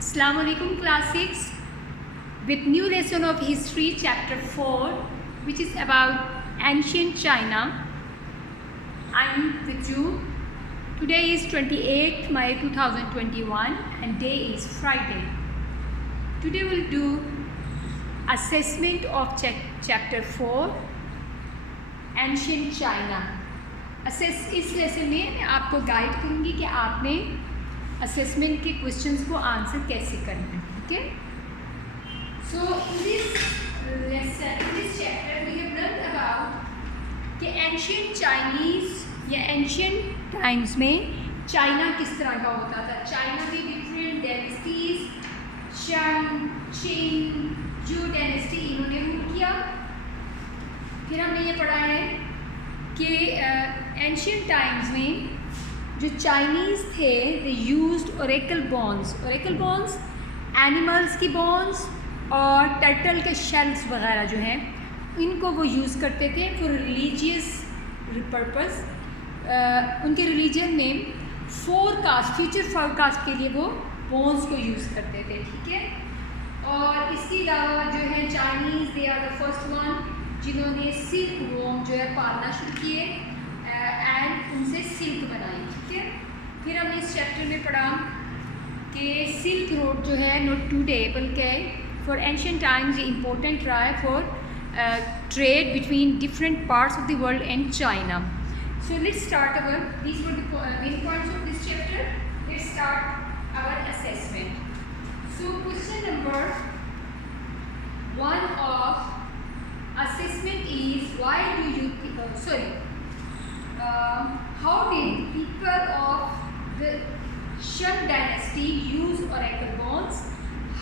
Assalamualaikum class 6 with new lesson of history chapter 4 which is about ancient China. I'm with you. Today is 28th May 2021 and day is Friday. Today we'll do assessment of chapter 4 ancient China. इस lesson में मैं आपको guide करूँगी कि आपने assessment के questions को answer कैसे करना है. ठीक है. So in this chapter we have learn about कि एंशियंट चाइनीज़ या एंशियंट टाइम्स में चाइना किस तरह का होता था. चाइना में डिफरेंट डायनेस्टीज, शंग, चिंग, जू डायनेस्टी इन्होंने रूल किया. फिर हमने ये पढ़ा है कि एंशियंट टाइम्स में जो चाइनीज़ थे they used Oracle bones. Oracle bones animals की बोन्स और टर्टल के शेल्स वगैरह जो हैं इनको वो यूज़ करते थे फॉर रिलीजियस पर्पस. उनके रिलीजन में फ्यूचर फोरकास्ट के लिए वो बोन्स को यूज़ करते थे. ठीक है. और इसके अलावा जो है Chinese they are the first one जिन्होंने सिल्क वॉर्म जो है पालना शुरू किए एंड उनसे सिल्क बनाई. ठीक है. फिर हमने इस चैप्टर में पढ़ा कि सिल्क रोड जो है नॉट टुडे बल्कि फॉर एंशियंट टाइम्स ये इम्पोर्टेंट रहा है for trade between different parts of the world and China. So let's start our these were the main points of this chapter. Let's start our assessment. So question number 1 ऑफ assessment is why do you how did people of the Shang dynasty use oracle bones?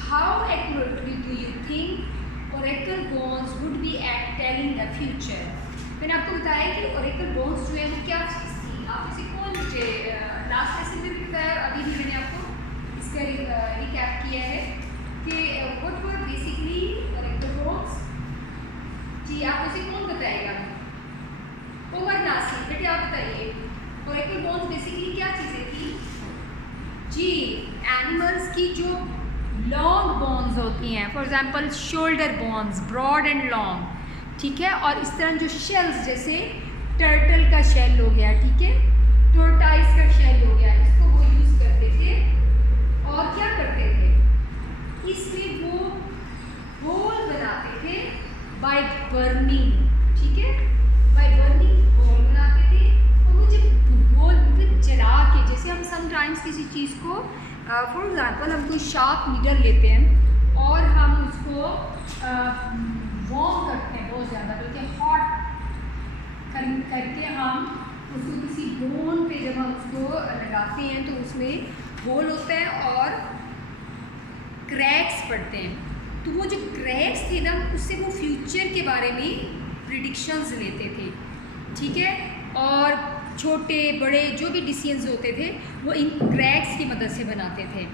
How accurately do you think oracle bones would be at telling the future? मैंने आपको बताया कि oracle bones जो है वो क्या चीज़ थी. आप इसे कौन मुझे लास्ट लेसन में भी बताया और अभी भी मैंने आपको इसका रिकैप किया है कि what were basically oracle bones. जी आप उसे कौन बताएगा? ओमर नासिर. बेटे आप बताइए ओरेकल बोन्स बेसिकली क्या चीज़ें थी? जी एनिमल्स की जो लॉन्ग बोन्स होती हैं, for example shoulder bones, broad and long. ठीक है. और इस तरह जो शेल्स जैसे टर्टल का शेल हो गया, ठीक है, टोर्टाइस का शेल हो गया, इसको वो यूज़ करते थे. और क्या करते थे? इसमें वो होल बनाते थे बाय बर्निंग. ठीक है. बाय बर्निंग होल बनाते थे. और वो जब होल मतलब जला के, जैसे हम समटाइम्स किसी चीज़ को फॉर एग्जांपल हम कोई शार्प नीडल लेते हैं और हम उसको वार्म करते हैं बहुत ज़्यादा, बल्कि हॉट करके हम उसको किसी बोन पे जब हम उसको लगाते हैं तो उसमें होल होता है और क्रैक्स पड़ते हैं. तो वो जो क्रैक्स थे ना उससे वो फ्यूचर के बारे में प्रिडिक्शंस लेते थे. ठीक है. और छोटे बड़े जो भी डिसीजंस होते थे वो इन क्रैक्स की मदद से बनाते थे.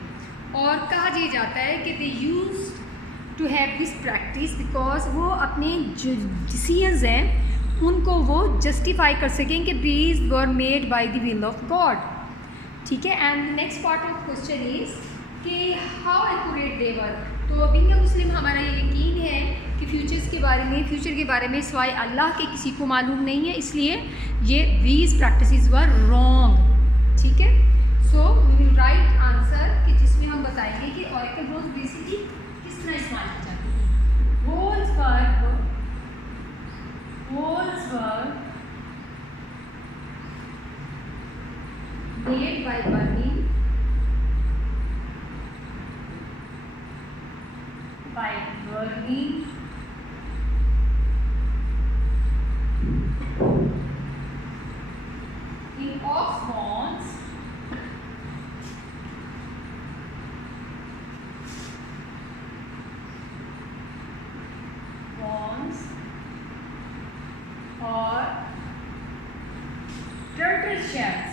और कहा ये जाता है कि they use to have this practice because वो अपने जो डिसीजंस हैं उनको वो जस्टिफाई कर सकें कि these were made by the will of God. ठीक है. And next part of question is कि हाउ एक्यूरेट दे वर. तो बीइंग अ मुस्लिम हमारा ये यकीन है कि फ्यूचर के बारे में सिवाय अल्लाह के किसी को मालूम नहीं है, इसलिए ये दीज प्रैक्टिसेस वर रॉन्ग. ठीक है. So we will write answer कि जिसमें हम बताएंगे कि ओरेकल बोन्स बेसिकली किस तरह इस्तेमाल की जाती है. Holes were made by burning in ox bones or turtle shells.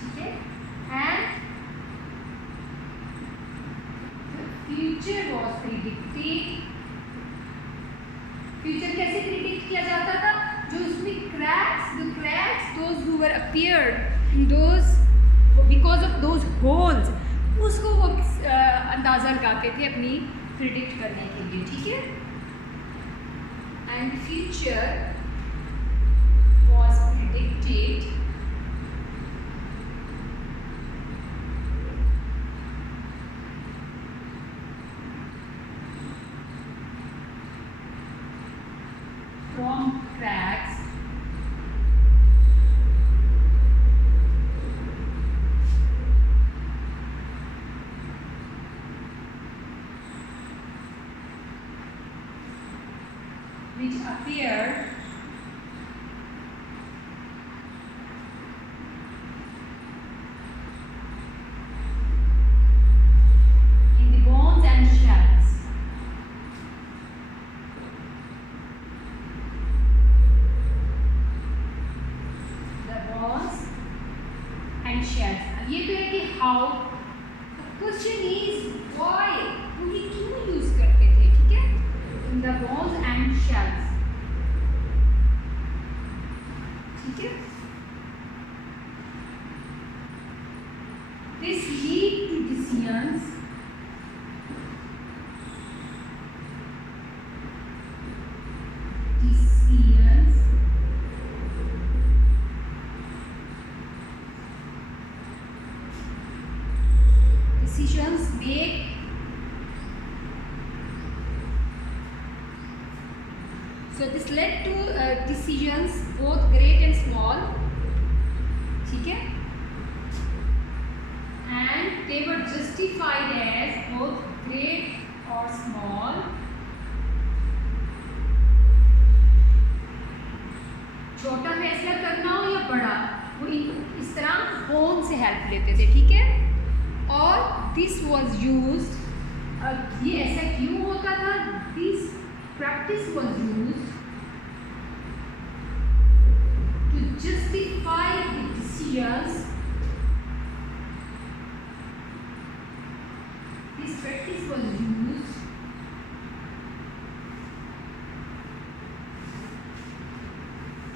ठीक है. And future was predicted. Future कैसे प्रिडिक्ट किया जाता those who were appeared in those because of those holes, उसको वो अंदाज़ा लगाते थे अपनी प्रिडिक्ट करने के लिए, ठीक है। And future was predicted from cracks which appeared in the bones and shells. The bones and shells. अब ये तो है कि how. The question is why? उन्हें क्यों यूज करते थे, ठीक है? In the bones and shells. ठीक है? This lead to decisions made so this led to decisions both great and small, ठीक है, and they were justified as both great or small. छोटा फैसला करना हो या बड़ा, वो इस तरह बोन से हेल्प लेते थे, ठीक है। और दिस वॉज यूज्ड, अब ये ऐसा क्यों होता था, this practice was used to justify the decisions, this practice was used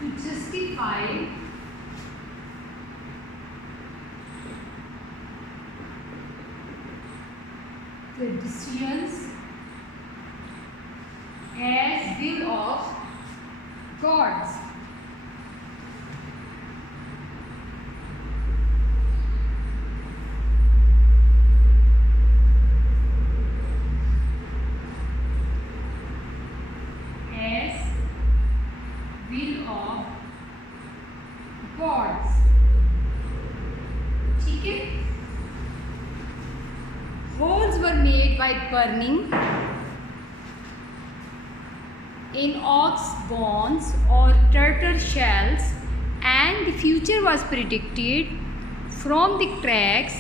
to justify the decisions as will of gods. ठीक है, holes were made by burning in ox bones or turtle shells, and the future was predicted from the cracks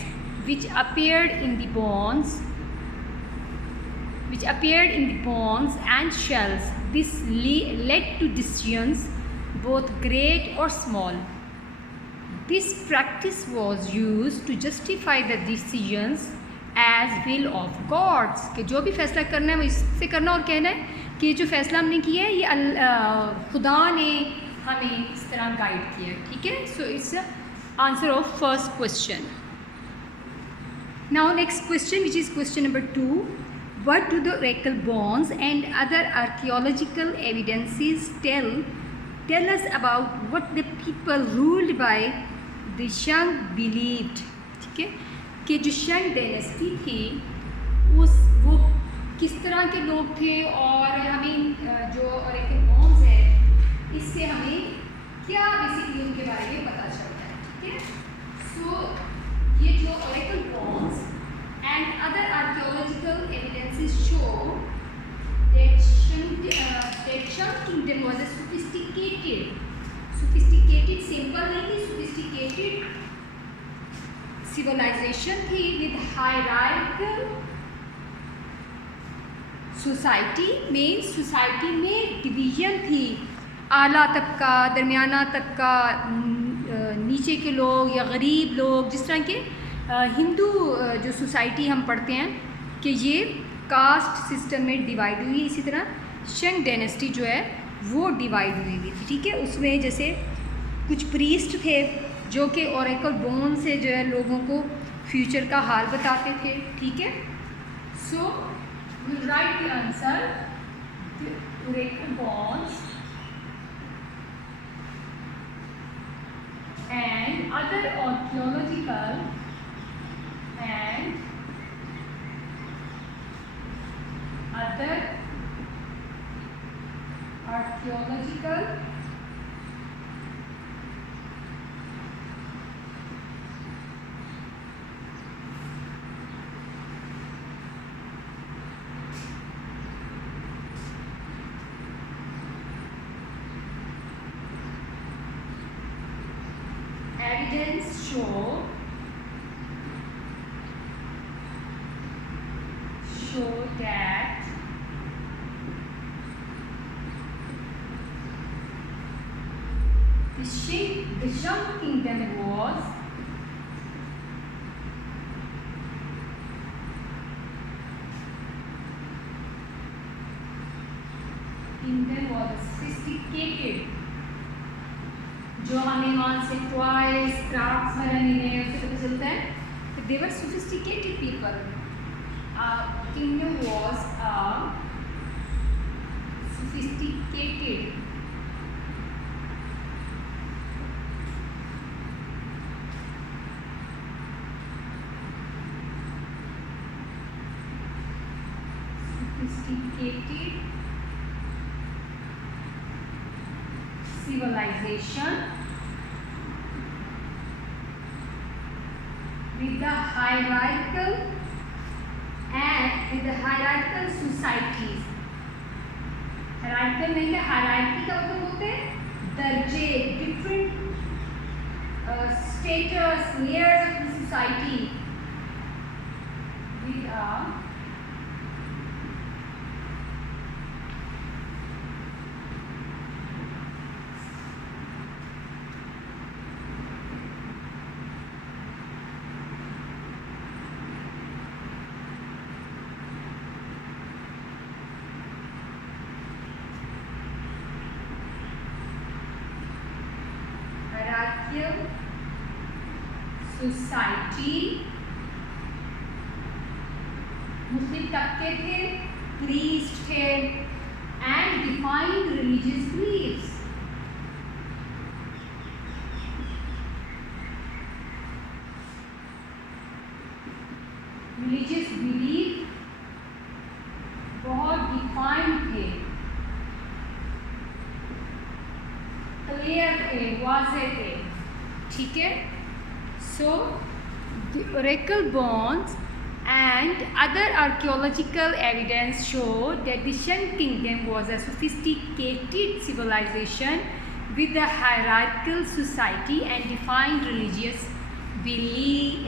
which appeared in the bones and shells. This led to decisions both great or small. This practice was used to justify the decisions as will of gods, कि जो भी फैसला करना है वो इससे करना, और कहना है कि जो फैसला हमने किया है ये खुदा ने हमें इस तरह गाइड किया है, ठीक है। So it's answer of first question. Now next question, which is question number 2. What do the oracle bones and other archaeological evidences tell us about what the people ruled by the Shang believed? ठीक है, कि जो शंग dynasty थी वो किस तरह के लोग थे, और हमें जो oracle bones है इससे हमें क्या बेसिकली उनके बारे में पता चलता है, ठीक है। सो ये जो oracle bones and other archaeological evidences show that Shang kingdom was a sophisticated, simple नहीं, sophisticated civilization थी with hierarchical society. में सोसाइटी में डिवीजन थी, आला तबका, दरमियाना तबका, नीचे के लोग या गरीब लोग, जिस तरह के हिंदू जो सोसाइटी हम पढ़ते हैं कि ये कास्ट सिस्टम में डिवाइड हुई, इसी तरह शंग डायनेस्टी जो है वो डिवाइड हुई थी, ठीक है। उसमें जैसे कुछ प्रीस्ट थे जो कि ओरेकल बोन से जो है लोगों को फ्यूचर का हाल बताते थे, ठीक है। So will write the answer, Oracle bones and other archaeological evidence show that the Shang kingdom was sophisticated, जो हमें वहाँ से टॉयज क्राफ्ट्स वगैरह मिले हैं उससे पता चलता है कि they were sophisticated people. Kingdom was sophisticated civilization with the hierarchical societies। hierarchical नहीं है, hierarchy का मतलब होते हैं दर्जे, different status, layers of the society with a society. मुस्लिम तबके थे, प्रीस्ट थे and defined religious believes. Religious belief बहुत डिफाइंड थे, क्लियर थे, वाज़े थे, ठीक है। So the oracle bones and other archaeological evidence show that the Shang kingdom was a sophisticated civilization with a hierarchical society and defined religious belief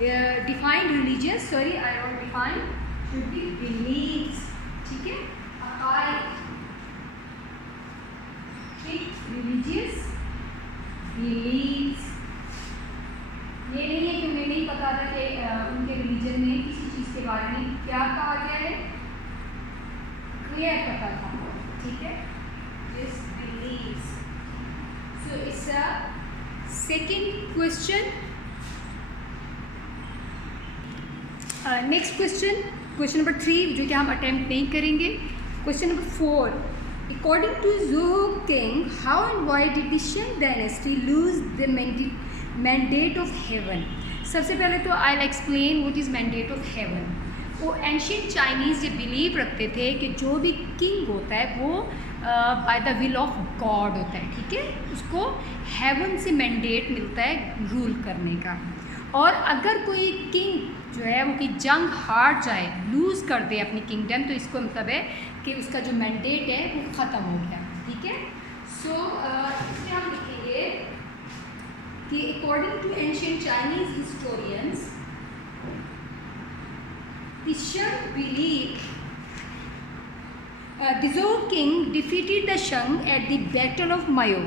defined religious, sorry I wrote defined, should be beliefs, ठीक है, अकाइद, ठीक, religious beliefs। ये नहीं है कि उन्हें नहीं पता था कि उनके रिलीजन में किसी चीज़ के बारे में क्या कहा गया है, क्लियर पता था, ठीक है। This believes. So it's a second question. Next question, question number 3 जो कि हम अटेम्प्ट नहीं करेंगे। Question number 4, according to Zhou king, how and why did the Shang dynasty lose the mandate of heaven. सबसे पहले तो I will explain what is mandate of heaven. वो ancient Chinese ये बिलीव रखते थे कि जो भी किंग होता है वो by the will of God होता है, ठीक है, उसको हेवन से मैंडेट मिलता है रूल करने का। और अगर कोई किंग जो है वो कि जंग हार जाए, लूज़ कर दे अपनी किंगडम, तो इसको मतलब है कि उसका जो मैंडेट है वो ख़त्म हो गया, ठीक है। सो इसमें हम लिखेंगे कि according to ancient Chinese historians, the Shang believed the Zhou king defeated the Shang at the Battle of Mayo.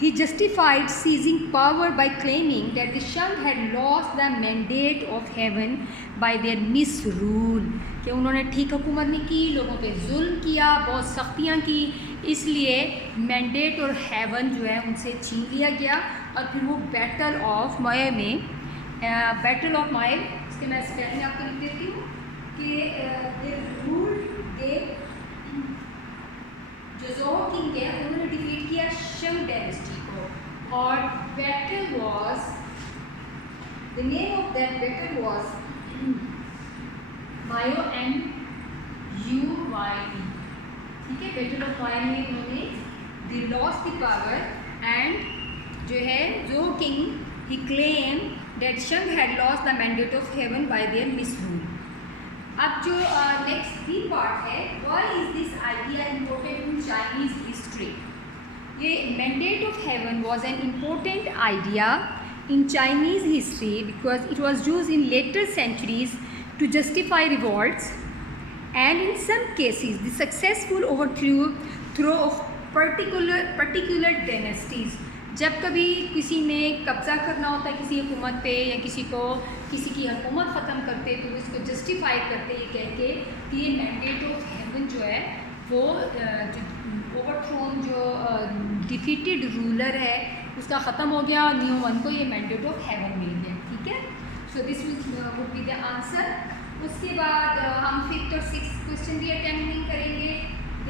He justified seizing power by claiming that the Shang had lost the mandate of heaven by their misrule, कि उन्होंने ठीक हुकूमत नहीं की, लोगों पे जुल्म किया, बहुत सख्तियाँ की, इसलिए मैंडेट और हेवन जो है उनसे छीन लिया गया और फिर वो बैटल ऑफ माय में बैटल ऑफ माय, इसके मैं स्पेलिंग आपको लिख देती हूँ कि दे रूल दे जो जोहो किंग है उन्होंने डिफीट किया शंग डायनेस्टी को और battle was the name of that battle was Muye and UYE, ठीक है। बैटल ऑफ मायो में उन्होंने they lost the power and जो है Zhou king he claimed that Shang had lost the mandate of heaven by their misrule. अब जो next B part है, why is this idea important in Chinese history? ये mandate of heaven was an important idea in Chinese history because it was used in later centuries to justify revolts and in some cases the successful overthrow of particular dynasties. जब कभी किसी ने कब्ज़ा करना होता है किसी हुकूमत पे या किसी की हुकूमत ख़त्म करते तो इसको जस्टिफाई करते ये कह के कि ये मैंडेट ऑफ हेवन जो है वो जो ओवरथ्रोन जो डिफीटेड रूलर है उसका ख़त्म हो गया और न्यू वन को ये मैंडेट ऑफ हेवन मिल गया, ठीक है। So this would be the answer. उसके बाद हम 5th और 6th क्वेश्चन भी अटैम्प्ट नहीं करेंगे।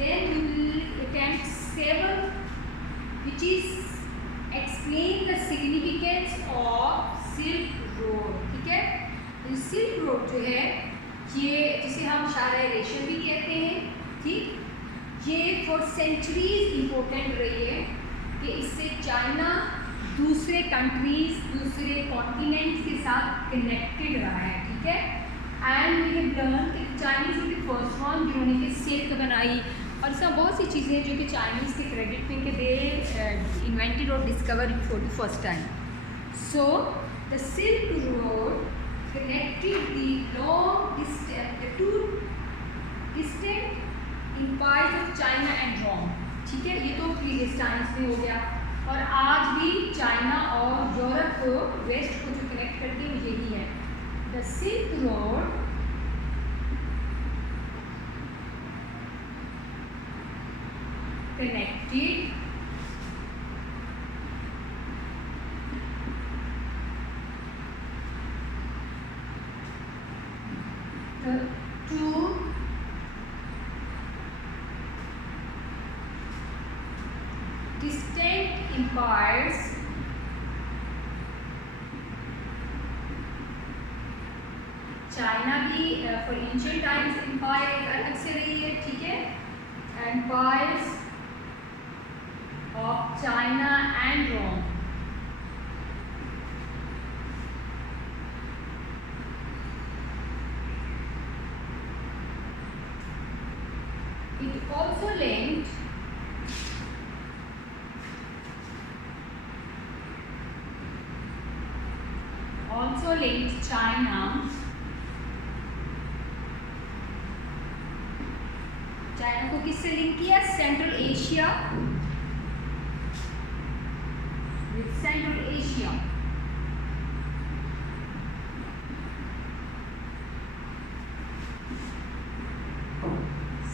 Then we will attempt 7 which is explain the significance of Silk Road, ठीक है। सिल्क रोड जो है ये जिसे हम शारा रेशम भी कहते हैं, ठीक, ये फॉर सेंचुरीज इम्पोर्टेंट रही है कि इससे चाइना दूसरे कंट्रीज दूसरे कॉन्टिनेंट्स के साथ कनेक्टेड रहा है, ठीक है। एंड वी हैव लर्न कि Chinese is the first one जिन्होंने कि सिल्क बनाई और इसमें बहुत सी चीज़ें हैं जो कि चाइनीज़ के क्रेडिट में कि दे इन्वेंटेड और discover for the first time. So the silk road connected the long two distant empires of China and Rome, ठीक है। ये तो प्रीवियस टाइम्स में हो गया और आज भी चाइना और यूरोप को वेस्ट को जो कनेक्ट करती है यही है। The silk Road connected the two distinct empires China भी फॉर एंशिएंट टाइम्स एम्पायर अलग से रही है, ठीक है। Empires of China and Rome. It also linked China को किससे लिंक किया? Central Asia Central Asia.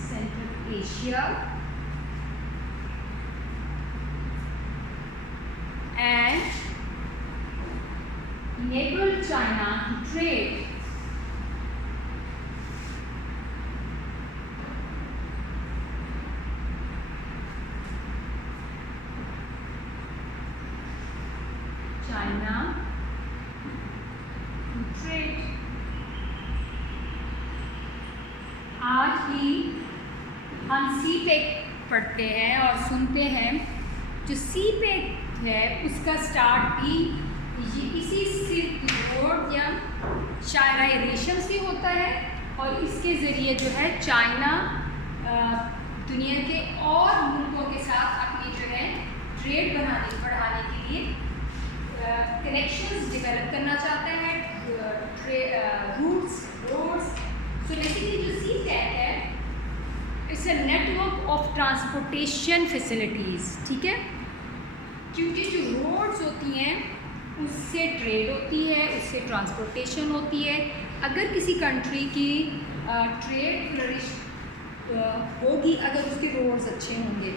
Central Asia and enabled China to trade आज भी हम सीपेक पढ़ते हैं और सुनते हैं। जो सीपेक है उसका स्टार्ट भी ये इसी सिल्क रोड या शायरा रेशम से होता है और इसके ज़रिए जो है चाइना दुनिया के और मुल्कों के साथ अपनी जो है ट्रेड बढ़ाने के लिए कनेक्शंस डेवलप करना चाहता है, रूट्स रोड्स। सो बेसिकली जो सीपेक है it's a network of transportation facilities, ठीक है। क्योंकि जो रोड्स होती हैं उससे ट्रेड होती है, उससे ट्रांसपोर्टेशन होती है। अगर किसी कंट्री की ट्रेड फ्लरिश होगी अगर उसके रोड्स अच्छे होंगे,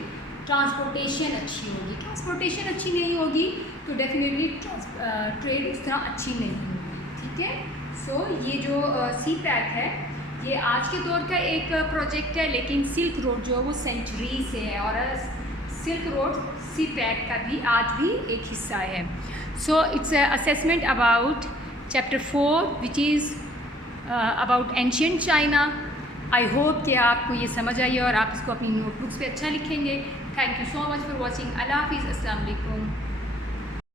ट्रांसपोर्टेशन अच्छी होगी। ट्रांसपोर्टेशन अच्छी नहीं होगी तो डेफिनेटली ट्रेड उस तरह अच्छी नहीं होगी। ठीक है, सो ये जो CPEC है ये आज के दौर का एक प्रोजेक्ट है, लेकिन सिल्क रोड जो है वो सेंचुरी से है और सिल्क रोड CPEC का भी आज भी एक हिस्सा है। So it's assessment about chapter 4 which is about ancient China. I hope कि आपको ये समझ आई और आप इसको अपनी नोटबुक्स पे अच्छा लिखेंगे। Thank you so much for watching. अल्लाह हाफिज़, अस्सलाम वालेकुम।